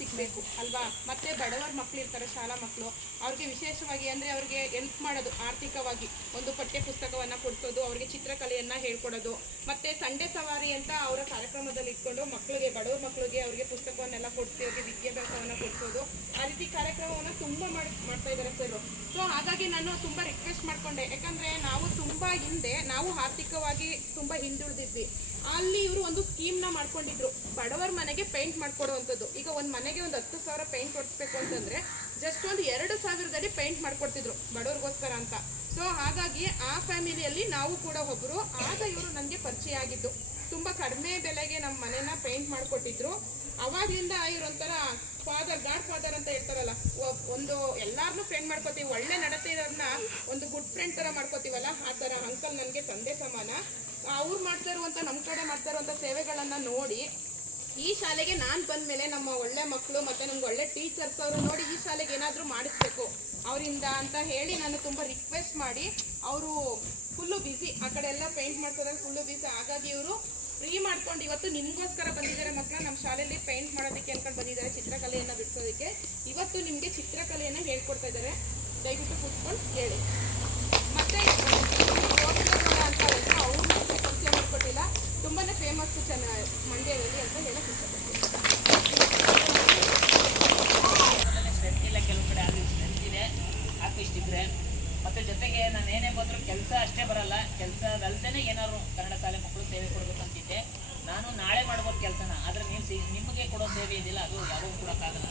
ಸಿಗಬೇಕು ಅಲ್ವಾ. ಮತ್ತು ಬಡವರ ಮಕ್ಕಳು ಇರ್ತಾರೆ, ಶಾಲಾ ಮಕ್ಕಳು, ಅವ್ರಿಗೆ ವಿಶೇಷವಾಗಿ ಅಂದರೆ ಅವ್ರಿಗೆ ಹೆಲ್ಪ್ ಮಾಡೋದು ಆರ್ಥಿಕವಾಗಿ, ಒಂದು ಪಠ್ಯ ಪುಸ್ತಕವನ್ನು ಕೊಡಿಸೋದು, ಅವ್ರಿಗೆ ಚಿತ್ರಕಲೆಯನ್ನು ಹೇಳ್ಕೊಡೋದು, ಮತ್ತು ಸಂಡೆ ಸವಾರಿ ಅಂತ ಅವರ ಕಾರ್ಯಕ್ರಮದಲ್ಲಿ ಇಟ್ಕೊಂಡು ಮಕ್ಕಳಿಗೆ, ಬಡವ್ರ ಮಕ್ಕಳಿಗೆ ಅವ್ರಿಗೆ ಪುಸ್ತಕವನ್ನೆಲ್ಲ ಕೊಡಿಸಿ ಅವ್ರಿಗೆ ವಿದ್ಯಾಭ್ಯಾಸವನ್ನು ಕೊಡಿಸೋದು, ಆ ರೀತಿ ಕಾರ್ಯಕ್ರಮವನ್ನು ತುಂಬ ಮಾಡ್ತಾ ಇದ್ದಾರೆ ಸರ್. ಸೊ ಹಾಗಾಗಿ ನಾನು ತುಂಬ ರಿಕ್ವೆಸ್ಟ್ ಮಾಡಿಕೊಂಡೆ, ಯಾಕಂದರೆ ನಾವು ತುಂಬ ಹಿಂದೆ, ನಾವು ಆರ್ಥಿಕವಾಗಿ ತುಂಬ ಹಿಂದುಳಿದಿದ್ವಿ. ಅಲ್ಲಿ ಇವರು ಒಂದು ಸ್ಕೀಮ್ನ ಮಾಡ್ಕೊಂಡಿದ್ರು, ಬಡವರ ಮನೆಗೆ ಪೇಂಟ್ ಮಾಡ್ಕೊಡುವಂಥದ್ದು. ಈಗ ಒಂದು ಮನೆಗೆ ಒಂದು 10,000 ಪೇಂಟ್ ಕೊಡಿಸ್ಬೇಕು ಅಂತಂದರೆ ಜಸ್ಟ್ ಒಂದು 2,000ದಲ್ಲಿ ಪೇಂಟ್ ಮಾಡ್ಕೊಡ್ತಿದ್ರು ಬಡವ್ರಿಗೋಸ್ಕರ ಅಂತ. ಸೊ ಹಾಗಾಗಿ ಆ ಫ್ಯಾಮಿಲಿಯಲ್ಲಿ ನಾವು ಕೂಡ ಒಬ್ಬರು. ಆಗ ಇವರು ನನಗೆ ಪರಿಚಯ ಆಗಿದ್ದು, ತುಂಬ ಕಡಿಮೆ ಬೆಲೆಗೆ ನಮ್ಮ ಮನೆನ ಪೇಂಟ್ ಮಾಡಿಕೊಟ್ಟಿದ್ರು. ಅವಾಗಲಿಂದ ಇವ್ರೊಂಥರ ಗಾಡ್ ಫಾದರ್ ಅಂತ ಹೇಳ್ತಾರಲ್ಲ, ಒಂದು ಎಲ್ಲಾರನ್ನೂ ಫ್ರೆಂಡ್ ಮಾಡ್ಕೋತೀವಿ, ಒಳ್ಳೆ ನಡತೆ ಇರೋದನ್ನ ಒಂದು ಗುಡ್ ಫ್ರೆಂಡ್ ಥರ ಮಾಡ್ಕೋತೀವಲ್ಲ, ಆ ಥರ ಅಂಕಲ್ ನನಗೆ ತಂದೆ ಸಮಾನ. ಅವ್ರು ಮಾಡ್ತಾ ಇರುವಂಥ, ನಮ್ಮ ಕಡೆ ಮಾಡ್ತಾ ಇರುವಂಥ ಸೇವೆಗಳನ್ನು ನೋಡಿ ಈ ಶಾಲೆಗೆ ನಾನು ಬಂದಮೇಲೆ ನಮ್ಮ ಒಳ್ಳೆ ಮಕ್ಕಳು ಮತ್ತು ನಮ್ಗೆ ಒಳ್ಳೆ ಟೀಚರ್ಸ್ ಅವರು ನೋಡಿ ಈ ಶಾಲೆಗೆ ಏನಾದರೂ ಮಾಡಿಸ್ಬೇಕು ಅವರಿಂದ ಅಂತ ಹೇಳಿ ನಾನು ತುಂಬ ರಿಕ್ವೆಸ್ಟ್ ಮಾಡಿ, ಅವರು ಫುಲ್ಲು ಬ್ಯುಸಿ, ಆ ಕಡೆ ಎಲ್ಲ ಪೇಂಟ್ ಮಾಡ್ಸೋದಾಗ ಫುಲ್ಲು ಬ್ಯುಸಿ. ಹಾಗಾಗಿ ಇವರು ಫ್ರೀ ಮಾಡ್ಕೊಂಡು ಇವತ್ತು ನಿಮಗೋಸ್ಕರ ಬಂದಿದ್ದಾರೆ ಮಕ್ಕಳು, ನಮ್ಮ ಶಾಲೆಯಲ್ಲಿ ಪೇಂಟ್ ಮಾಡೋದಕ್ಕೆ ಅನ್ಕೊಂಡು ಬಂದಿದ್ದಾರೆ, ಚಿತ್ರಕಲೆಯನ್ನು ಬಿಡಿಸೋದಕ್ಕೆ. ಇವತ್ತು ನಿಮಗೆ ಚಿತ್ರಕಲೆಯನ್ನು ಹೇಳ್ಕೊಡ್ತಾ ಇದ್ದಾರೆ, ದಯವಿಟ್ಟು ಕೂತ್ಕೊಂಡು ಹೇಳಿ. ಮತ್ತು ಅಂತ ಅವರು ಪರಿಚಯ ಮಾಡಿಕೊಟ್ಟಿಲ್ಲ, ತುಂಬಾ ಫೇಮಸ್ ಮಂಡ್ಯದಲ್ಲಿ ಅಂತ ಹೇಳಕ್ಕೆ ಇಷ್ಟಪಡ್ತೀನಿ. ಸ್ಟ್ರೆಂತ್ ಇಲ್ಲ, ಕೆಲವು ಕಡೆ ಆಗಲಿ ಸ್ಟ್ರೆಂತ್ ಇದೆ, ಆರ್ಟಿಸ್ಟ್ ಇದ್ದರೆ. ಮತ್ತು ಜೊತೆಗೆ ನಾನು ಏನೇ ಬಂದರೂ ಕೆಲಸ ಅಷ್ಟೇ ಬರಲ್ಲ, ಕೆಲಸದಲ್ದೇ ಏನಾದ್ರು ಕನ್ನಡ ಶಾಲೆ ಮಕ್ಕಳು ಸೇವೆ ಕೊಡಬೇಕಂತಿದ್ದೆ. ನಾನು ನಾಳೆ ಮಾಡ್ಬೋದು ಕೆಲಸನ, ಆದರೆ ನಿಮಗೆ ಕೊಡೋ ಸೇವೆ ಇದೆಯಲ್ಲ ಅದು ಯಾವಾಗ ಕೊಡೋಕ್ಕಾಗಲ್ಲ.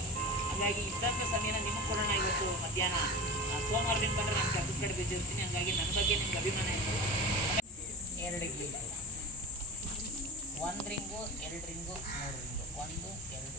ಹಾಗಾಗಿ ಇದ್ದಂಥ ಸಮಯನ ನಿಮಗೆ ಕೊಡೋಣ. ಇವತ್ತು ಮಧ್ಯಾಹ್ನ ಸೋಮವಾರದಿಂದ ಬಂದರೆ ನಾನು ಕೆಲಸದ ಕಡೆ ಬಿದ್ದಿರ್ತೀನಿ. ಹಾಗಾಗಿ ನನ್ನ ಬಗ್ಗೆ ನಿಮ್ಗೆ ಅಭಿಮಾನ ಇದೆ. 2 ring, 1 ring, 2 ring, 3 ring, 1 2 3.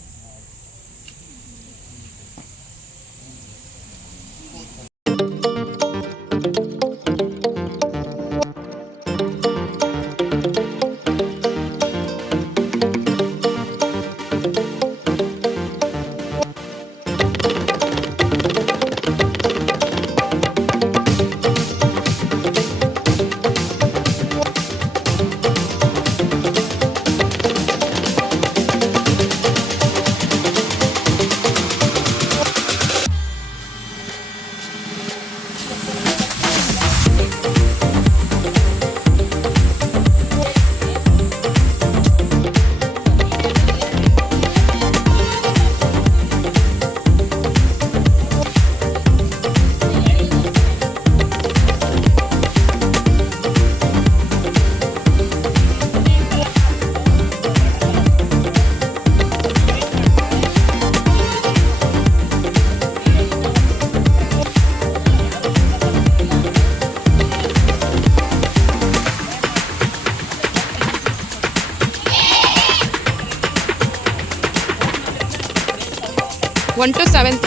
One to 7th.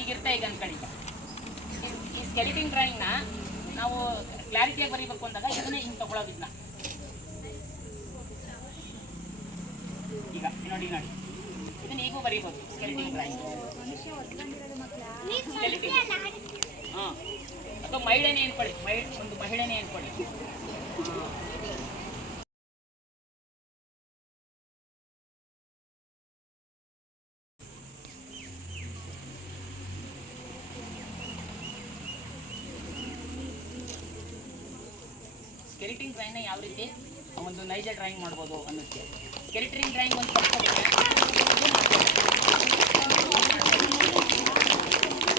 ಹೀಗಿರುತ್ತೆ ಈಗ ಅನ್ಕೊಳ್ಳಿ. ಈ ಸ್ಕೆಲಿಟಿನ್ ಡ್ರಾಯಿಂಗ್ನ ನಾವು ಕ್ಲಾರಿಟಿಯಾಗಿ ಬರೀಬೇಕು ಅಂದಾಗ ಇದನ್ನೇ ಹಿಂಗೆ ತಗೊಳ್ಳೋದು. ಇದನ್ನ ಈಗ ನೋಡಿ ಇದನ್ನ ಈಗೂ ಬರೀಬೋದು ಸ್ಕೆಲಿಟಿನ್ ಡ್ರಾಯಿಂಗ್. ಸ್ಕೆಲಿಟಿನ್ ಹಾಂ, ಅಥವಾ ಮಹಿಳೆನೇ ಅನ್ಕೊಳ್ಳಿ, ಒಂದು ಮಹಿಳೆನೇ ಅನ್ಕೊಳ್ಳಿ. ಸ್ಕೆಲಿಟಿನ್ ಡ್ರಾಯಿಂಗ್ನ ಯಾವ ರೀತಿ ಒಂದು ನೈಜ ಡ್ರಾಯಿಂಗ್ ಮಾಡ್ಬೋದು ಅನ್ನೋದಕ್ಕೆ ಸ್ಕೆಲಿಟಿನ್ ಡ್ರಾಯಿಂಗ್ ಒಂದು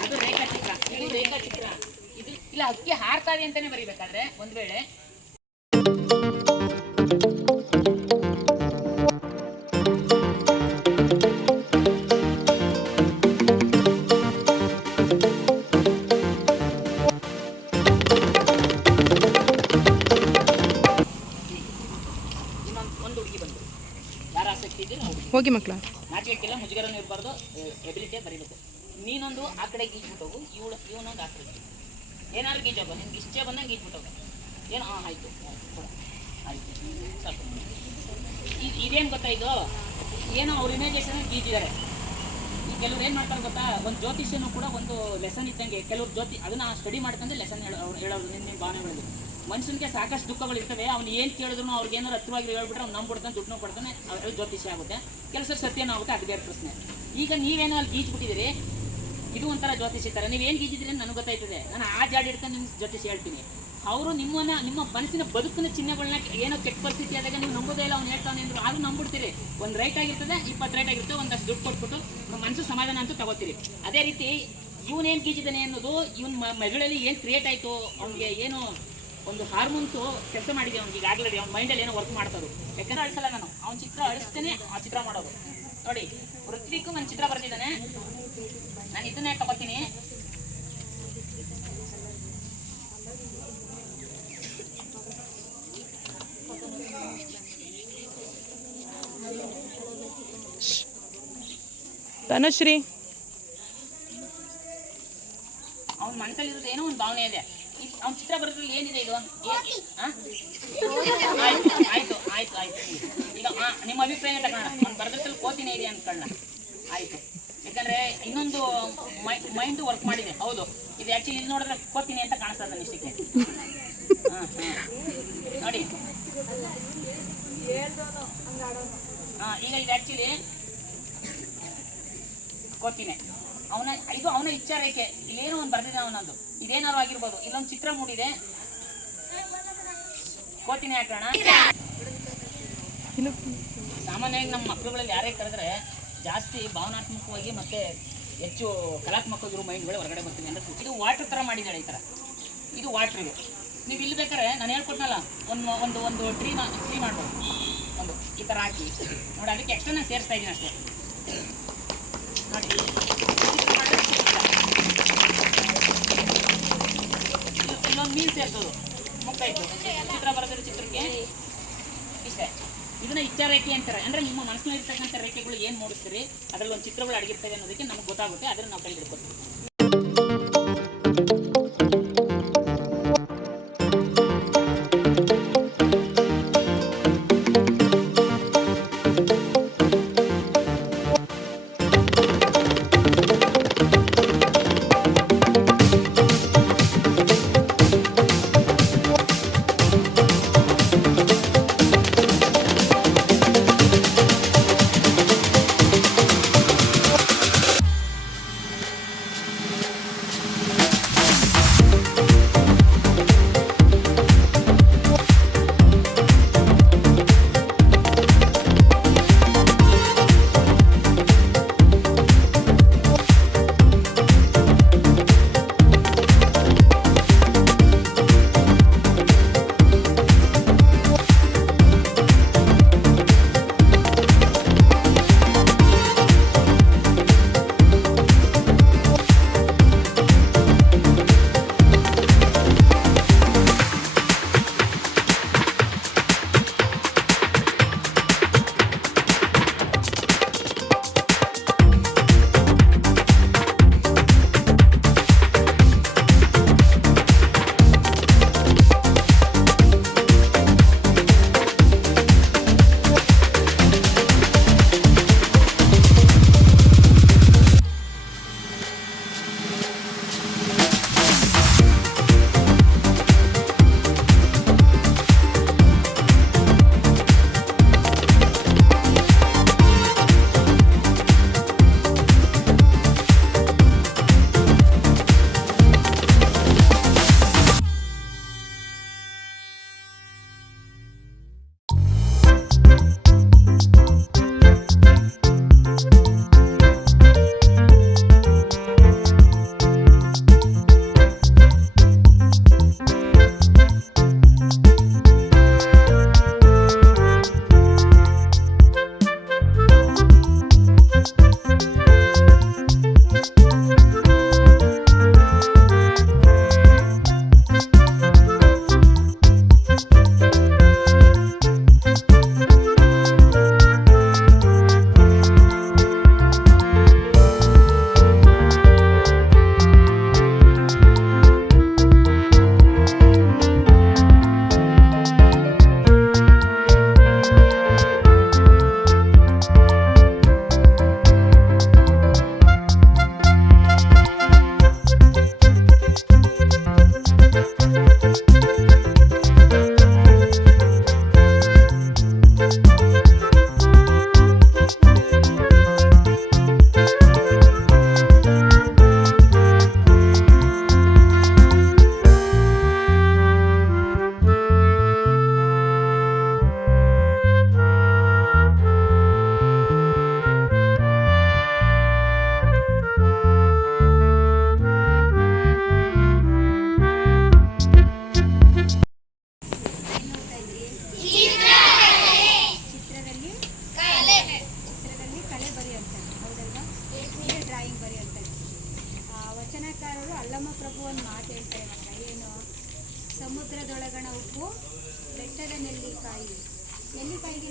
ಅದು ರೇಖಾಚಿತ್ರ. ಇದು ರೇಖಾಚಿತ್ರ. ಇದು ಇಲ್ಲ ಹಕ್ಕಿ ಹಾರ್ತಾ ಇದೆ ಅಂತಾನೆ ಬರೀಬೇಕಾದ್ರೆ ಒಂದು ವೇಳೆ ಒಂದು ಹುಡುಗಿ ಬಂದು ಯಾರು ಆಸಕ್ತಿ ಇದ್ದೀರಿ ನಾವು ಹೋಗಿ ಮಕ್ಕಳ ನಾಟಕಕ್ಕೆಲ್ಲ ಮುಜುಗರನೂ ಇರಬಾರ್ದು, ಎಬಿಲಿಟಿಯಾಗಿ ಬರೀಬೇಕು. ನೀನೊಂದು ಆ ಕಡೆ ಗೀಜ್ಬಿಟ್ಟೋಗು, ಇವನೊಂದು ಆ ಕಡೆ ಏನಾದ್ರು ಗೀಜೋಗು, ನಿಮ್ಗೆ ಇಷ್ಟೇ ಬಂದಂಗೆ ಗೀಜ್ಬಿಟ್ಟೋಗು. ಏನು ಹಾಂ ಆಯಿತು ಆಯಿತು ಸಾಕು. ಇದೇನು ಗೊತ್ತಾ, ಇದು ಏನೋ ಅವ್ರ ಇಮೇಜೇಷನ್ ಗೀಜಿದ್ದಾರೆ. ಈ ಕೆಲವ್ರು ಏನು ಮಾಡ್ತಾರೆ ಗೊತ್ತಾ, ಒಂದು ಜ್ಯೋತಿಷ್ಯನೂ ಕೂಡ ಒಂದು ಲೆಸನ್ ಇದ್ದಂಗೆ. ಕೆಲವ್ರು ಅದನ್ನು ಸ್ಟಡಿ ಮಾಡ್ಕೊಂಡ್ರೆ ಲೆಸನ್ ಹೇಳೋರು. ನಿಮ್ಮ ಭಾವನೆಗಳು ಮನುಷ್ಯನಿಗೆ ಸಾಕಷ್ಟು ದುಃಖಗಳಿರ್ತವೆ. ಅವ್ನು ಏನು ಕೇಳಿದ್ರು ಅವ್ರಿಗೆ ಏನಾದ್ರು ಹತ್ರವಾಗಿ ಹೇಳ್ಬಿಟ್ರೆ ಅವ್ನು ನಂಬಿಡ್ತಾನೆ, ದುಡ್ಡು ಕೊಡ್ತಾನೆ, ಅವ್ರಿಗೆ ಜ್ಯೋತಿಷ್ಯ ಆಗುತ್ತೆ. ಕೆಲಸ ಸತ್ಯನೂ ಆಗುತ್ತೆ, ಅದು ಬೇರೆ ಪ್ರಶ್ನೆ. ಈಗ ನೀವೇನೋ ಅಲ್ಲಿ ಗೀಜ್ಬಿಟ್ಟಿದ್ದೀರಿ, ಇದು ಒಂಥರ ಜ್ಯೋತಿಷ್ಯ ಥರ. ನೀವೇನು ಗೀಜಿದ್ರಿ ನನಗೆ ಗೊತ್ತಾಯ್ತದೆ. ನಾನು ಆ ಜಾಡಿ ಹಿಡ್ಕೊಂಡು ನಿಮ್ಗೆ ಜ್ಯೋತಿಷ್ಯ ಹೇಳ್ತೀನಿ. ಅವರು ನಿಮ್ಮ ಮನಸ್ಸಿನ ಬದುಕಿನ ಚಿಹ್ನೆಗಳನ್ನ ಏನೋ ಕೆಟ್ಟ ಪರಿಸ್ಥಿತಿ ಆದಾಗ ನೀವು ನಂಬೋದೇ ಇಲ್ಲ, ಅವ್ನು ಹೇಳ್ತಾನೆ ಅಂದ್ರು ಆದ್ರೂ ನಂಬಿಡ್ತೀರಿ. ಒಂದು ರೈಟ್ ಆಗಿರ್ತದೆ, 20 ರೈಟ್ ಆಗಿರ್ತದೆ, ಒಂದಷ್ಟು ದುಡ್ಡು ಕೊಟ್ಬಿಟ್ಟು ಮನಸ್ಸು ಸಮಾಧಾನ ಅಂತೂ ತಗೋತೀರಿ. ಅದೇ ರೀತಿ ಇವನೇನು ಗೀಜಿದ್ದಾನೆ ಅನ್ನೋದು, ಇವನ್ ಮಗಳಲ್ಲಿ ಏನು ಕ್ರಿಯೇಟ್ ಆಯಿತು, ಅವ್ನಿಗೆ ಏನು ಒಂದು ಹಾರ್ಮೋನ್ಸು ಕೆಲಸ ಮಾಡಿದೆ ಅವ್ನಿಗೆ ಈಗಾಗಲೇ. ಅವ್ನ ಮೈಂಡಲ್ಲಿ ಏನೋ ವರ್ಕ್ ಮಾಡ್ತದೆ. ಯಾಕಂದ್ರೆ ಅಳಿಸಲ್ಲ ನಾನು, ಅವ್ನ ಚಿತ್ರ ಅಳಿಸ್ತೇನೆ ಆ ಚಿತ್ರ ಮಾಡೋದು. ನೋಡಿ ಪೃಥ್ವಿಗೂ ನನ್ನ ಚಿತ್ರ ಬರ್ತಿದ್ದಾನೆ, ನಾನು ಇದನ್ನೇ ತಗೋತೀನಿ. ತನುಶ್ರೀ ಅವ್ನ ಮನಸ್ಸಲ್ಲಿ ಇರೋದು ಏನೋ ಒಂದು ಭಾವನೆ ಇದೆ. ಅವ್ನ ಚಿತ್ರ ಬರೋದ್ರಲ್ಲಿ ಏನಿದೆ ಇದು? ಆಯ್ತು ಆಯ್ತು ಆಯ್ತು ಆಯ್ತು. ಈಗ ನಿಮ್ಮ ಅಭಿಪ್ರಾಯ ತಗೋಣ. ಅವ್ನು ಬರೆದ್ರಲ್ಲಿ ಕೋತಿನೇ ಇದೆ ಅಂದ್ಕೊಳ್ಳೋಣ. ಆಯ್ತು, ಯಾಕಂದ್ರೆ ಇನ್ನೊಂದು ಮೈಂಡು ವರ್ಕ್ ಮಾಡಿದೆ. ಹೌದು, ಇದು ಆ್ಯಕ್ಚುಲಿ ಇಲ್ಲಿ ನೋಡಿದ್ರೆ ಕೋತಿನಿ ಅಂತ ಕಾಣಿಸ್ತದೆ ನನ್ನ ಇಷ್ಟಕ್ಕೆ. ಹಾಂ ಹಾಂ ನೋಡಿ ಈಗ ಇದು ಆ್ಯಕ್ಚುಲಿ ಕೋತಿನೇ. ಅವನ ಇಚ್ಛಾ ರೇಖೆ. ಇಲ್ಲೇನೋ ಒಂದು ಬರ್ದಿದೆ ಅವನದು. ಇದೇನಾದ್ರು ಆಗಿರ್ಬೋದು. ಇಲ್ಲೊಂದು ಚಿತ್ರ ಮೂಡಿದೆ, ಕೋತಿನೇ ಹಾಕೋಣ. ಸಾಮಾನ್ಯವಾಗಿ ನಮ್ಮ ಮಕ್ಕಳುಗಳಲ್ಲಿ ಯಾರೇ ಕರೆದ್ರೆ ಜಾಸ್ತಿ ಭಾವನಾತ್ಮಕವಾಗಿ ಮತ್ತೆ ಹೆಚ್ಚು ಕಲಾತ್ಮಕವಾಗಿರೋ ಮೈಂಡ್ಗಳು ಹೊರಗಡೆ ಬರ್ತೀನಿ ಅಂದ್ರೆ ಇದು ವಾಟರ್ ಥರ ಮಾಡಿದ್ದಾಳೆ ಈ ಥರ. ಇದು ವಾಟ್ರ್. ಇದು ನೀವು ಇಲ್ಲಿ ಬೇಕಾದ್ರೆ ನಾನು ಹೇಳ್ಕೊಟ್ನಲ್ಲ, ಒಂದು ಟ್ರೀ ಮಾಡ್ಬೋದು. ಒಂದು ಈ ಥರ ಹಾಕಿ ನೋಡಿ, ಅದಕ್ಕೆ ಎಕ್ಸ್ಟ್ರಾ ನಾನು ಸೇರಿಸ್ತಾ ಇದ್ದೀನಿ ಅಷ್ಟೇ. ನೋಡಿ ಇಲ್ಲೊಂದು ಮೀನು ಸೇರಿಸೋದು ಮುಕ್ತಾಯಿತು. ಚಿತ್ರ ಬರೋದ್ರ ಚಿತ್ರಕ್ಕೆ ಇಷ್ಟೇ. ಇದನ್ನ ಇಚ್ಛಾ ರೇಖೆ ಅಂತಾರೆ. ಅಂದರೆ ನಿಮ್ಮ ಮನಸ್ಸಿನಲ್ಲಿ ಇರ್ತಕ್ಕಂಥ ರೇಖೆಗಳು ಏನು ಮೂಡಿಸ್ತೀರಿ, ಅದರಲ್ಲಿ ಒಂದು ಚಿತ್ರಗಳು ಅಡಗಿರ್ತವೆ ಅನ್ನೋದಕ್ಕೆ ನಮಗೆ ಗೊತ್ತಾಗುತ್ತೆ. ಅದನ್ನು ನಾವು ಕೈ ಹಿಡ್ಕೊತೀವಿ.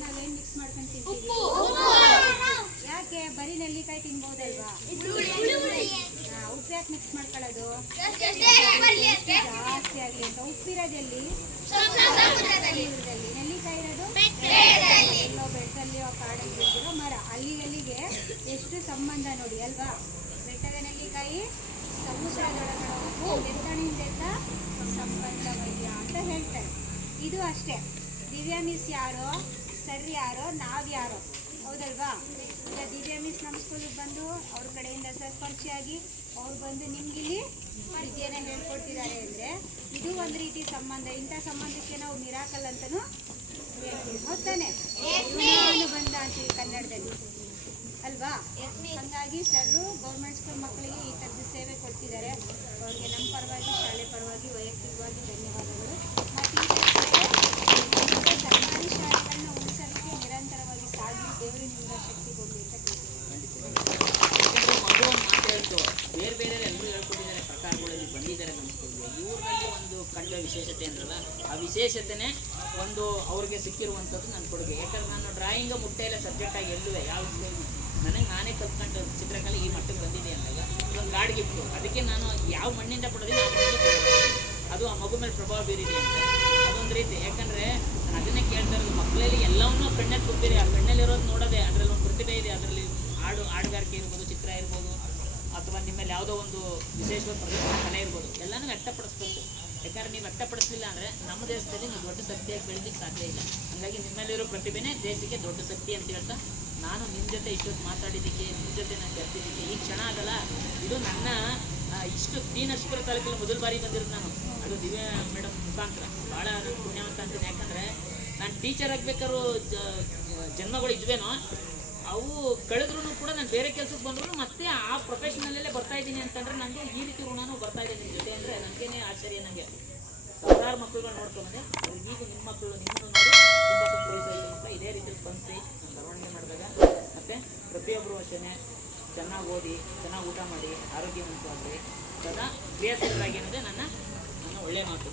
ನಾವೇನ್ ಮಿಕ್ಸ್ ಮಾಡ್ಕೊಂಡು ತಿಂತೀವಿ? ಯಾಕೆ ಬರೀ ನೆಲ್ಲಿಕಾಯಿ ತಿನ್ಬೋದಲ್ವಾ? ಉಪ್ಪು ಯಾಕೆ ಮಿಕ್ಸ್ ಮಾಡ್ಕೊಳ್ಳೋದು? ಜಾಸ್ತಿ ಆಗ್ಲಿ ಅಂತ. ಉಪ್ಪಿರೋದಲ್ಲಿ ನೆಲ್ಲಿಕಾಯಿ ಇರೋದು ಎಲ್ಲೋ ಬೆಟ್ಟದಲ್ಲಿ ಕಾಡಲ್ಲಿ ಬೆಳೆದಿರೋ ಮರ. ಅಲ್ಲಿಗೆ ಎಷ್ಟು ಸಂಬಂಧ ನೋಡಿ ಅಲ್ವಾ? ಬೆಟ್ಟದ ನೆಲ್ಲಿಕಾಯಿ ಸಮುದ್ರದೊಳಗಡೆ ಉಪ್ಪು ಬೆಟ್ಟಣಿಂದ ಸಂಬಂಧವಯ್ಯ ಅಂತ ಹೇಳ್ತಾರೆ. ಇದು ಅಷ್ಟೇ. ದಿವ್ಯಾ ಮಿಸ್ ಯಾರೋ, ಸರ್ ಯಾರೋ, ನಾವ್ಯಾರೋ, ಹೌದಲ್ವಾ? ಈಗ ದಿವ್ಯಾ ಮಿಸ್ ನಮ್ಮ ಸ್ಕೂಲಿಗೆ ಬಂದು ಅವ್ರ ಕಡೆಯಿಂದ ಸರ್ ಪರಿಚಯ ಆಗಿ ಅವ್ರು ಬಂದು ನಿಮ್ಗಿಲ್ಲಿ ವಿದ್ಯೆನ ಹೇಳ್ಕೊಡ್ತಿದ್ದಾರೆ ಅಂದರೆ ಇದು ಒಂದು ರೀತಿ ಸಂಬಂಧ. ಇಂಥ ಸಂಬಂಧಕ್ಕೆ ನಾವು ಮಿರಾಕಲ್ ಅಂತಲೂ ಹೇಳ್ತೀವಿ. ಹೌದಾನೆ? ಬಂದ ಅಂತೀವಿ ಕನ್ನಡದಲ್ಲಿ ಅಲ್ವಾ? ಹಾಗಾಗಿ ಸರ್ರು ಗೌರ್ಮೆಂಟ್ ಸ್ಕೂಲ್ ಮಕ್ಕಳಿಗೆ ಈ ಥರದ ಸೇವೆ ಕೊಡ್ತಿದ್ದಾರೆ. ಅವ್ರಿಗೆ ನಮ್ಮ ಪರವಾಗಿ, ಶಾಲೆ ಪರವಾಗಿ ವೈಯಕ್ತಿಕವಾಗಿ ಧನ್ಯವಾದಗಳು. ಮತ್ತು ಈ ಸರ್ಕಾರಿ ಶಾಲೆಗಳನ್ನ ಉಳಿಸೋದಕ್ಕೆ ನಿರಂತರವಾಗಿ ಸಾಗಿ ದೇವರಿಂದ ಶಕ್ತಿ ಕೊಡಲಿ ಅಂತ ಮಗು ಒಂದು ಮಾತು ಹೇಳ್ತು, ಬೇರೆ ಬೇರೆ ಎಲ್ಲರೂ ಹೇಳ್ಕೊಟ್ಟಿದ್ದಾರೆ, ಪ್ರಕಾರಗಳಲ್ಲಿ ಬಂದಿದ್ದಾರೆ ನಮ್ಮ ಸ್ಕೂಲ್ಗೆ. ಇವ್ರಲ್ಲಿ ಒಂದು ಕಂಡ ವಿಶೇಷತೆ ಅಂದ್ರಲ್ಲ, ಆ ವಿಶೇಷತೆನೇ ಒಂದು ಅವ್ರಿಗೆ ಸಿಕ್ಕಿರುವಂಥದ್ದು ನನ್ನ ಕೊಡುಗೆ. ಯಾಕಂದ್ರೆ ನಾನು ಡ್ರಾಯಿಂಗ್ ಮುಟ್ಟೆಲ್ಲ ಸಬ್ಜೆಕ್ಟಾಗಿ ಎಲ್ಲುವೆ ಯಾವ ನನಗೆ ನಾನೇ ಕಲ್ತ್ಕೊಂಡು ಚಿತ್ರಕಲೆ ಈ ಮಟ್ಟಕ್ಕೆ ಬಂದಿದೆ ಅಂದಾಗ ಒಂದು ಗಾಡ್ ಗಿಫ್ಟು. ಅದಕ್ಕೆ ನಾನು ಯಾವ ಮಣ್ಣಿಂದ ಪಡೆದಿಲ್ಲ ಆ ಮಣ್ಣಿಗೆ ಅದು ಆ ಮಗು ಮೇಲೆ ಪ್ರಭಾವ ಬೀರಿದೆ ಅಂತ ಅದೊಂದು ರೀತಿ. ಯಾಕಂದರೆ ನಾನು ಅದನ್ನೇ ಕೇಳ್ತಾ ಇರೋದು, ಮಕ್ಕಳಲ್ಲಿ ಎಲ್ಲವನ್ನೂ ಕಣ್ಣಲ್ಲಿ ತುಂಬಿರಿ, ಆ ಕಣ್ಣಲ್ಲಿರೋದು ನೋಡೋದೆ. ಅದರಲ್ಲಿ ಒಂದು ಪ್ರತಿಭೆ ಇದೆ. ಅದರಲ್ಲಿ ಹಾಡುಗಾರಿಕೆ ಇರ್ಬೋದು, ಚಿತ್ರ ಇರ್ಬೋದು, ಅಥವಾ ನಿಮ್ಮಲ್ಲಿ ಯಾವುದೋ ಒಂದು ವಿಶೇಷವಾದ ಪ್ರದರ್ಶನ ಕಲೆ ಇರ್ಬೋದು, ಎಲ್ಲನೂ ವ್ಯಕ್ತಪಡಿಸ್ಬೇಕು. ಯಾಕಂದರೆ ನೀವು ವ್ಯಕ್ತಪಡಿಸಲಿಲ್ಲ ಅಂದರೆ ನಮ್ಮ ದೇಶದಲ್ಲಿ ನೀವು ದೊಡ್ಡ ಶಕ್ತಿಯಾಗಿ ಬೆಳೀಲಿಕ್ಕೆ ಸಾಧ್ಯ ಇಲ್ಲ. ಹಾಗಾಗಿ ನಿಮ್ಮಲ್ಲಿರೋ ಪ್ರತಿಭೆನೇ ದೇಶಕ್ಕೆ ದೊಡ್ಡ ಶಕ್ತಿ ಅಂತ ಹೇಳ್ತಾ ನಾನು ನಿಮ್ಮ ಜೊತೆ ಇಷ್ಟೊತ್ತು ಮಾತಾಡಿದ್ದಕ್ಕೆ, ನಿಮ್ಮ ಜೊತೆ ನಾನು ಕರ್ತಿದ್ದಕ್ಕೆ ಈ ಕ್ಷಣ ಆಗಲ್ಲ. ಇದು ನನ್ನ ಇಷ್ಟು ತೀನಶ್ಪುರ ತಾಲೂಕಲ್ಲಿ ಮೊದಲ ಬಾರಿ ಬಂದಿರೋದು ನಾನು. ಅದು ದಿವ್ಯಾ ಮೇಡಮ್ ಮುಖಾಂತರ ಭಾಳ ಪುಣ್ಯವಂತ ಅಂತೀನಿ. ಯಾಕಂದರೆ ನಾನು ಟೀಚರ್ ಆಗಬೇಕಾದ್ರೂ ಜನ್ಮಗಳು ಇದ್ವೇನೋ, ಅವು ಕಳೆದ್ರೂ ಕೂಡ ನಾನು ಬೇರೆ ಕೆಲಸಕ್ಕೆ ಬಂದರೂ ಮತ್ತೆ ಆ ಪ್ರೊಫೆಷನಲ್ಲೇ ಬರ್ತಾ ಇದ್ದೀನಿ ಅಂತಂದರೆ ನನಗೆ ಈ ರೀತಿ ಋಣನೂ ಬರ್ತಾ ಇದೆ ನಿಮ್ಮ ಜೊತೆ ಅಂದರೆ ನನಗೇನೆ ಆಶ್ಚರ್ಯ. ನನಗೆ ಸಾವಿರಾರು ಮಕ್ಕಳುಗಳು ನೋಡ್ಕೊಂಬಂದೆ. ಈಗ ನಿಮ್ಮ ಮಕ್ಕಳು ನಿಮ್ಮನ್ನು ನೋಡಿ ತುಂಬ ಸಂತೋಷ ಇದೆ. ಮಕ್ಕಳು ಇದೇ ರೀತಿ ಸ್ಪಂದಿಸಿ ಬರವಣಿಗೆ ಮಾಡಿದಾಗ ಮತ್ತು ಪ್ರತಿಯೊಬ್ಬರು ಅಷ್ಟೇ ಚೆನ್ನಾಗಿ ಓದಿ, ಚೆನ್ನಾಗಿ ಊಟ ಮಾಡಿ, ಆರೋಗ್ಯವಂತವಾಗಿ ಸದಾ ಕ್ರಿಯಾಶೀಲರಾಗಿ ಅನ್ನೋದೇ ನನ್ನ ಒಳ್ಳೆಯ ಮಾತು.